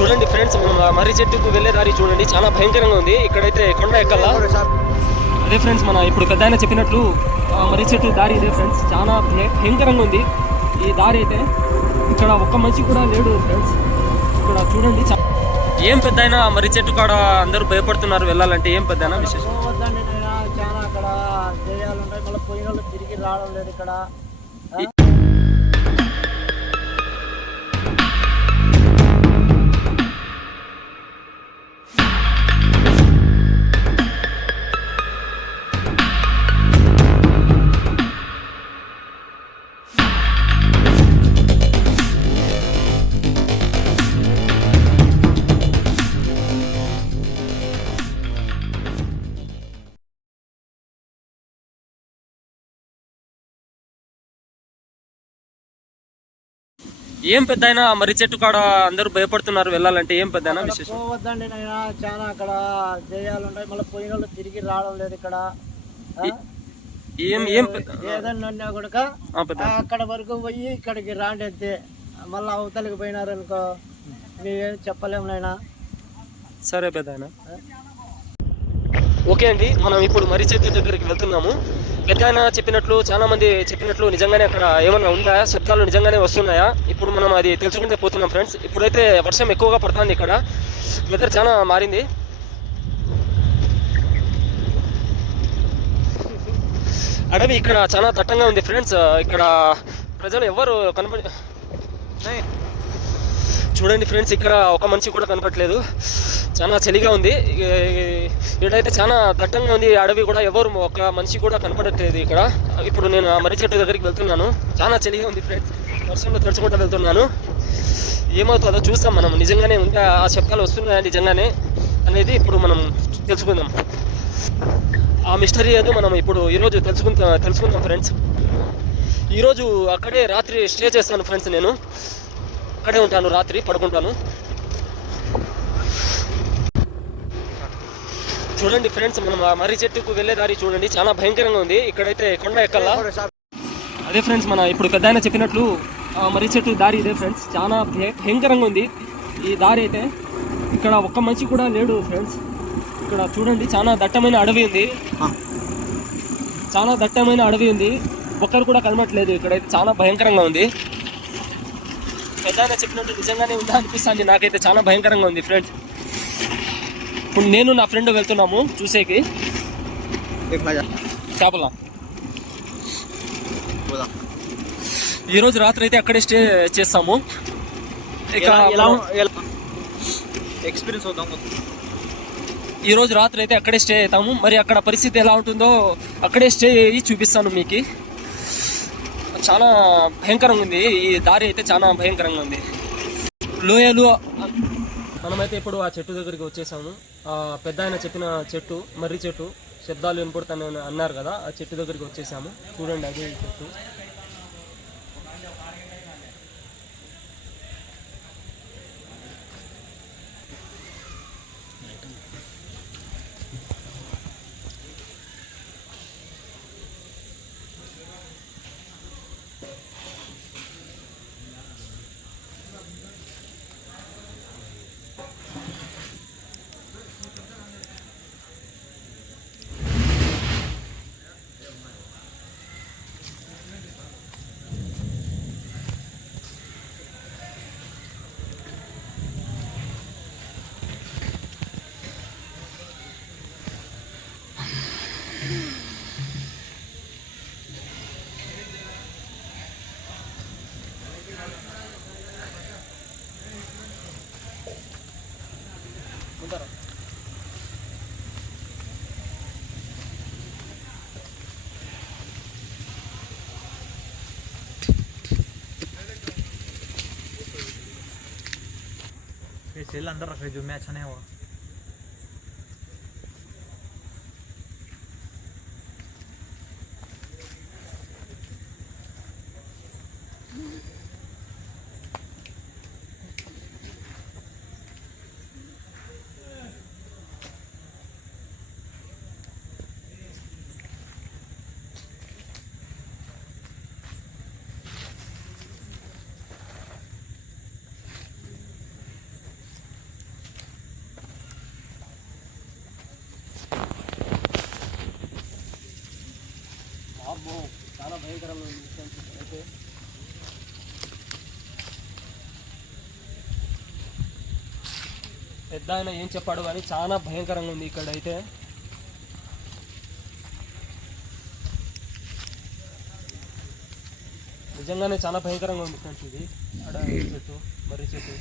చూడండి ఫ్రెండ్స్, మనం మర్రి చెట్టుకు వెళ్ళే దారి చూడండి, చాలా భయంకరంగా ఉంది. ఇక్కడైతే కొండ ఎక్కల్లా. అదే ఫ్రెండ్స్, మన ఇప్పుడు పెద్ద ఆయన చెప్పినట్లు మర్రి చెట్టు దారి ఇదే ఫ్రెండ్స్, చాలా భయంకరంగా ఉంది ఈ దారి అయితే. ఇక్కడ ఒక్క మనిషి కూడా లేడు ఫ్రెండ్స్. ఇక్కడ చూడండి, ఏం పెద్ద అయినా మర్రి చెట్టు కాడ అందరూ భయపడుతున్నారు వెళ్ళాలంటే. ఏం పెద్ద అయినా విశేషం? చాలా అక్కడ దెయ్యాలు ఉంటాయి, మళ్ళీ పోయిన వాళ్ళు తిరిగి రావడం లేదు ఇక్కడ. ఏం పెద్ద అయినా మర్రి చెట్టు కాడ అందరూ భయపడుతున్నారు వెళ్ళాలంటే. ఏం పెద్ద అయినా విశేషం? పోవద్దండి నైనా, చాలా అక్కడ దెయ్యాలు ఉంటాయి, మళ్ళీ పోయిన వాళ్ళు తిరిగి రావడం లేదు ఇక్కడ. ఏదన్నా కూడా అక్కడ వరకు పోయి ఇక్కడికి రాండి అంతే. మళ్ళీ అవతలికి పోయినారు అనుకో, మేమేం చెప్పలేము నైనా. సరే పెద్ద ఆయన. ఓకే అండి, మనం ఇప్పుడు మర్రి చెట్టు దగ్గరికి వెళ్తున్నాము. పెద్ద ఆయన చెప్పినట్లు, చాలా మంది చెప్పినట్లు నిజంగానే అక్కడ ఏమన్నా ఉందా, శబ్దాలు నిజంగానే వస్తున్నాయా? ఇప్పుడు మనం అది తెలుసుకుంటే పోతున్నాం ఫ్రెండ్స్. ఇప్పుడైతే వర్షం ఎక్కువగా పడుతుంది, ఇక్కడ వెదర్ చాలా మారింది. అడవి ఇక్కడ చాలా దట్టంగా ఉంది ఫ్రెండ్స్. ఇక్కడ ప్రజలు ఎవరు చూడండి ఫ్రెండ్స్, ఇక్కడ ఒక మనిషి కూడా కనపట్లేదు. చాలా చలిగా ఉంది. ఇక్కడైతే చాలా దట్టంగా ఉంది అడవి కూడా, ఎవరు ఒక మనిషి కూడా కనపడట్లేదు ఇక్కడ. ఇప్పుడు నేను ఆ మర్రి చెట్టు దగ్గరికి వెళ్తున్నాను. చాలా చలిగా ఉంది ఫ్రెండ్స్, వర్షంలో తడుచుకుంటూ వెళ్తున్నాను. ఏమవుతుందో చూస్తాం మనం. నిజంగానే ఉంటే ఆ శబ్దాలు వస్తున్నాయా నిజంగానే అనేది ఇప్పుడు మనం తెలుసుకుందాం. ఆ మిస్టరీ ఏదో మనం ఇప్పుడు ఈరోజు తెలుసుకుందాం ఫ్రెండ్స్. ఈరోజు అక్కడే రాత్రి స్టే చేస్తాను ఫ్రెండ్స్. నేను అక్కడే ఉంటాను, రాత్రి పడుకుంటాను. చూడండి ఫ్రెండ్స్, మనం ఆ మర్రి చెట్టుకు వెళ్ళే దారి చూడండి, చాలా భయంకరంగా ఉంది. ఇక్కడైతే కొండ ఎక్కల్లా. అదే ఫ్రెండ్స్, మన ఇప్పుడు పెద్ద ఆయన చెప్పినట్లు మర్రి చెట్టు దారి ఇదే ఫ్రెండ్స్, చాలా భయంకరంగా ఉంది ఈ దారి అయితే. ఇక్కడ ఒక్క మనిషి కూడా లేడు ఫ్రెండ్స్. ఇక్కడ చూడండి, చాలా దట్టమైన అడవి ఉంది, చాలా దట్టమైన అడవి ఉంది. ఒక్కరు కూడా కనబడట్లేదు. ఇక్కడైతే చాలా భయంకరంగా ఉంది. పెద్ద ఆయన చెప్పినట్టు నిజంగానే ఉందా అనిపిస్తుంది నాకైతే. చాలా భయంకరంగా ఉంది ఫ్రెండ్స్. ఇప్పుడు నేను నా ఫ్రెండ్ వెళ్తున్నాము చూసేకి చేపల. ఈరోజు రాత్రి అయితే అక్కడే స్టే చేస్తాము. ఇక ఎక్స్పీరియన్స్ అవుతాం. ఈరోజు రాత్రి అయితే అక్కడే స్టే అవుతాము. మరి అక్కడ పరిస్థితి ఎలా ఉంటుందో అక్కడే స్టే అయ్యి చూపిస్తాను మీకు. చాలా భయంకరంగా ఉంది ఈ దారి అయితే, చాలా భయంకరంగా ఉంది. లోయలు. మనమైతే ఇప్పుడు ఆ చెట్టు దగ్గరికి వచ్చేసాము. పెద్ద ఆయన చెప్పిన చెట్టు, మర్రి చెట్టు, శబ్దాలు వినపడుతాయని అన్నారు కదా, ఆ చెట్టు దగ్గరికి వచ్చేసాము. చూడండి, అదే ఈ చెట్టు. सेल अंदर रख रहे जो मैं अच्छा नहीं हुआ. భయంకరంగా ఉంది ఫ్రెండ్స్ ఇక్కడైతే. పెద్ద ఆయన ఏం చెప్పాడు కానీ చాలా భయంకరంగా ఉంది ఇక్కడైతే. నిజంగానే చాలా భయంకరంగా ఉంది ఫ్రెండ్స్ ఇది. అడవి చెట్టు, మర్రి చెట్టు.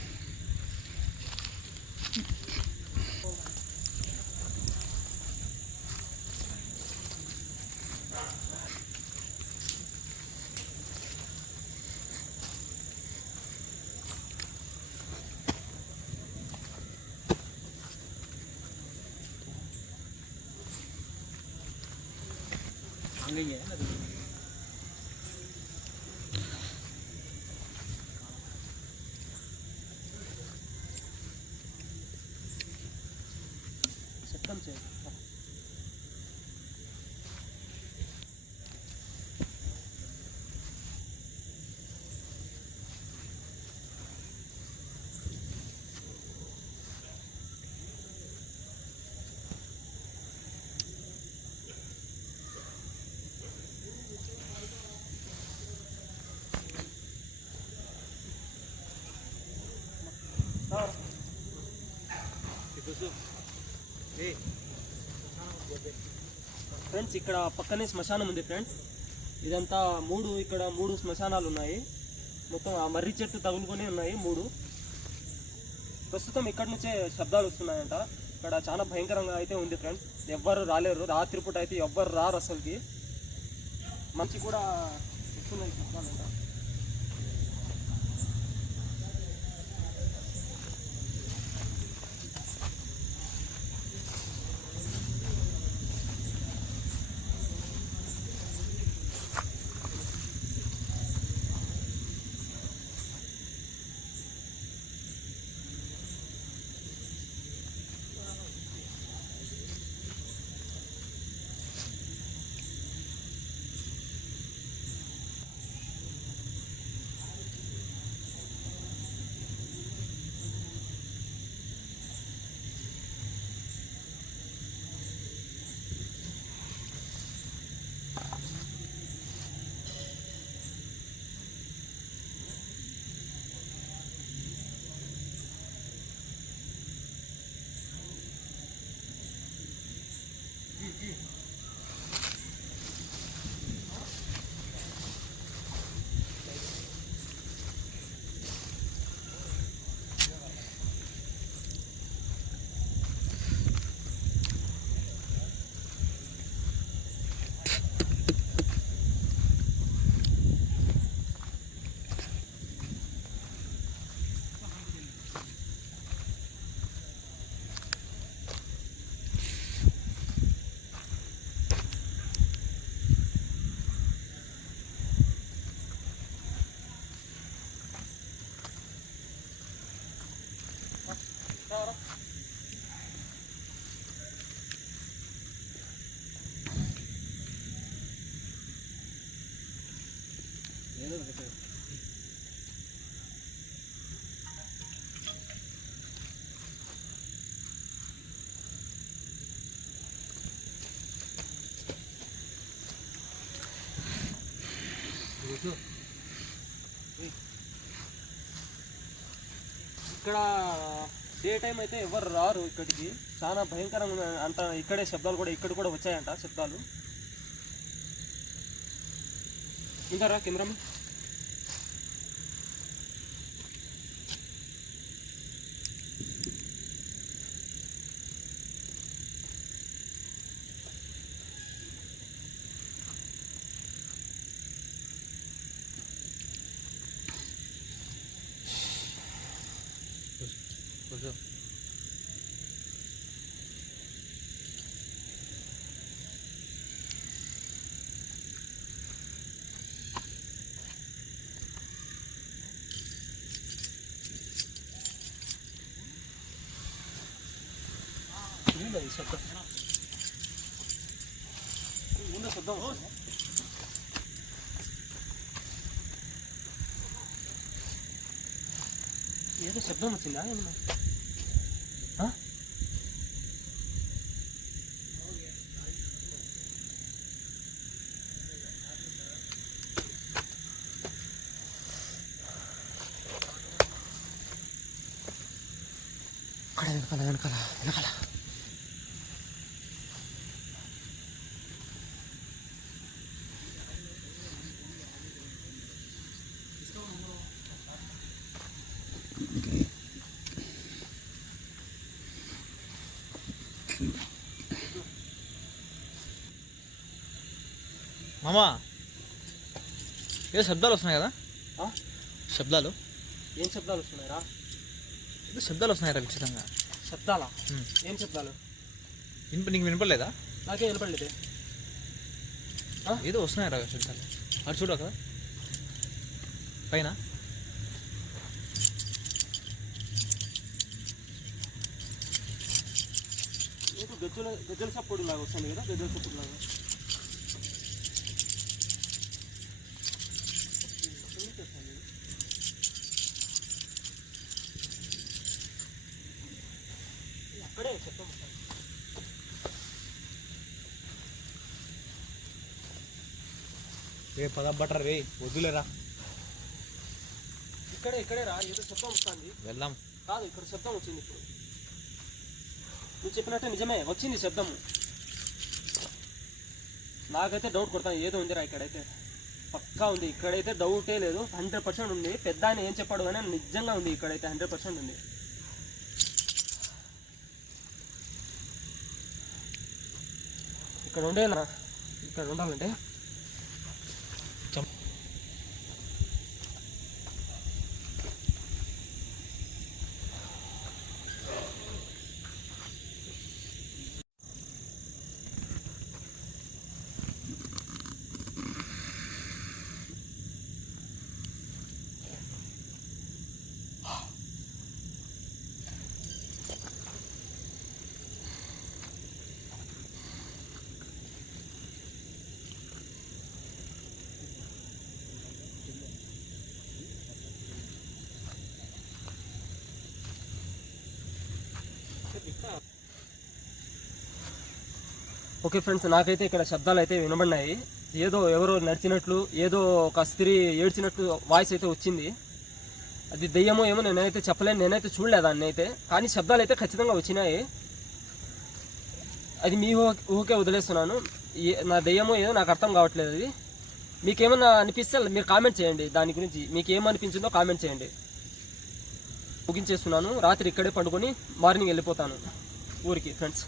శబ్దం చేయాలి. ఫ్రెండ్స్ ఇక్కడ పక్కనే శ్మశానం ఉంది ఫ్రెండ్స్. ఇదంతా ఇక్కడ మూడు శ్మశానాలు ఉన్నాయి. మొత్తం ఆ మర్రి చెట్టు తగులుకొని ఉన్నాయి 3. ప్రస్తుతం ఇక్కడ నుంచే శబ్దాలు వస్తున్నాయంట. ఇక్కడ చాలా భయంకరంగా అయితే ఉంది ఫ్రెండ్స్. ఎవ్వరు రాలేరు, రాత్రిపూట అయితే ఎవ్వరు రారు అసలుకి. మంచి కూడా వస్తున్నాయి శబ్దాలంట. ఇక్కడ డే టైం అయితే ఎవరు రారు ఇక్కడికి. చాలా భయంకరంగా అంట. ఇక్కడే శబ్దాలు కూడా ఇక్కడ కూడా వచ్చాయంట శబ్దాలు. ఇంకా రా కెమెరామెన్. శబ్దం ఏదో శబ్దం వచ్చిందా ఏమన్నా? అక్కడ వెనకాల వెనకాల వెనకాల. మామా ఏదో శబ్దాలు వస్తున్నాయి కదా, శబ్దాలు ఏం శబ్దాలు వస్తున్నాయిరా? ఏదో శబ్దాలు వస్తున్నాయిరా ఖచ్చితంగా. శబ్దాలా? ఏం శబ్దాలు? నీకు వినపడలేదా? నాకే వినపడలేదు. ఏదో వస్తున్నాయిరా శబ్దాలు. అటు చూడు కదా పైన. ఏదో గజ్జల సప్పుడు లాగా వస్తుంది కదా, గజ్జల సప్పుడు లాగా. అక్కడే శబ్దం వస్తుంది. పదబట్టర్ రే, వద్దులేరా. ఇక్కడే రా, ఏదో శబ్దం వస్తుంది. వెళ్దాం. కాదు, ఇక్కడ శబ్దం వచ్చింది. ఇప్పుడు నువ్వు చెప్పినట్టే నిజమే వచ్చింది శబ్దము. నాకైతే డౌట్ కొడతాను, ఏదో ఉందిరా ఇక్కడైతే. పక్కా ఉంది, ఇక్కడైతే డౌటే లేదు. 100% ఉంది. పెద్ద ఆయన ఏం చెప్పాడు కానీ నిజంగా ఉంది, ఇక్కడైతే 100% ఉంది. ఇక్కడ ఉండేనా? ఇక్కడ ఉండాలంటే ఓకే ఫ్రెండ్స్, నాకైతే ఇక్కడ శబ్దాలు అయితే వినబడినాయి. ఏదో ఎవరో నడిచినట్లు, ఏదో ఒక స్త్రీ ఏడ్చినట్లు వాయిస్ అయితే వచ్చింది. అది దెయ్యమో ఏమో నేనైతే చెప్పలేను, నేనైతే చూడలేదు దాన్ని అయితే. కానీ శబ్దాలు అయితే ఖచ్చితంగా వచ్చినాయి. అది మీ ఊహకే వదిలేస్తున్నాను. నా దెయ్యమో ఏదో నాకు అర్థం కావట్లేదు. అది మీకేమన్నా అనిపిస్తే మీరు కామెంట్ చేయండి. దాని గురించి మీకు ఏమనిపించిందో కామెంట్ చేయండి. ముగించేస్తున్నాను. రాత్రి ఇక్కడే పండుకొని మార్నింగ్ వెళ్ళిపోతాను ఊరికి ఫ్రెండ్స్.